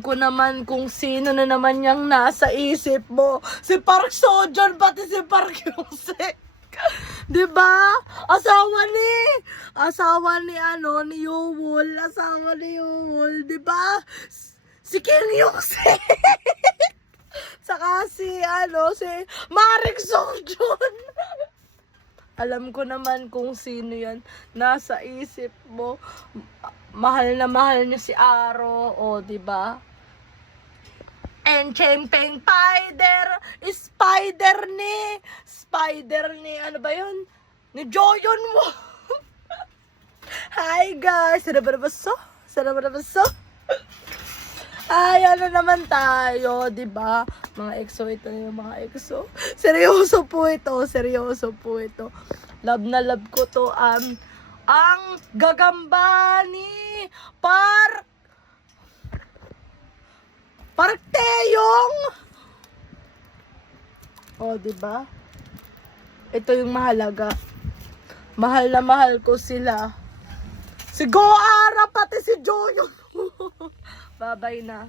ko naman kung sino na naman yung nasa isip mo. Si Park Seo-joon, pati si Park Hyung-sik. Diba? Asawa ni Yoowon. Asawa ni Yoowon, diba? Si Kim Hyung-sik. Saka si Marik Seo-joon. Alam ko naman kung sino yan nasa isip mo. Mahal na mahal niya si Aro, diba? And Chempeng Spider ni, ano ba yun? Ni Joyon mo. Hi guys, Sarabarabasa. Ay, ano naman tayo, diba? Mga EXO, ito na yung mga EXO. Seryoso po ito. Love na love ko to. Ang gagamba ni Park Taeyong. Diba? Ito yung mahalaga. Mahal na mahal ko sila. Si Goara, pati si Joyon. Babay na.